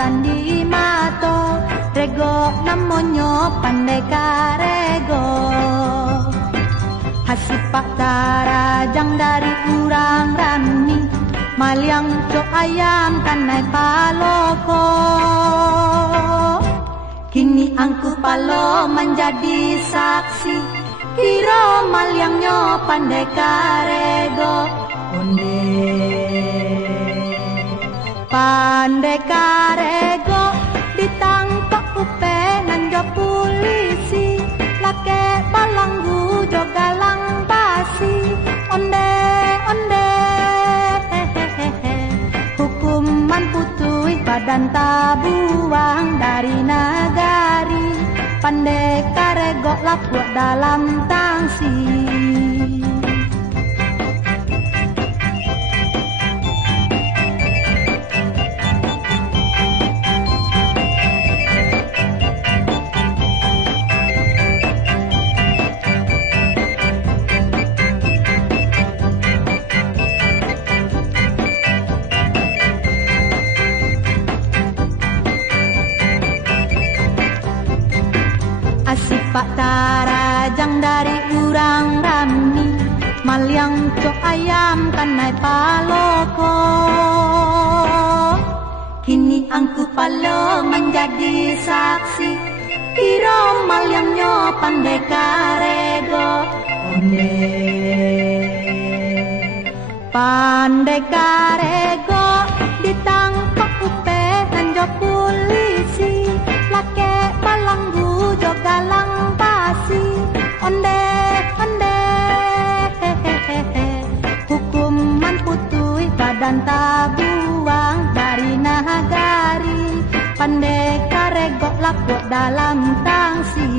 tandi mato, rego namonyo pandai karego. Hasipak tarajang dari urang rani, maliang cok ayam tanai paloko. Kini angku palo menjadi saksi, kira maliangnya pandai karego. Onde pandai karego ditangkap upe nanjo polisi, lake balanggu jogalang basi. Onde onde hukuman putui badan tabuang dari nagari, pandai karego lapuk dalam tangsi. Asipak tarajang dari urang rami, maliang cok ayam kanai paloko. Kini angku palo menjadi saksi, kira maliangnya pandai karego. Onde pandai karego ditangkap upe nanjo polisi, lake balanggu jogalang basi. Onde onde hukuman putui badan tabuang dari nagari, pandai karego lapuk dalam tangsi.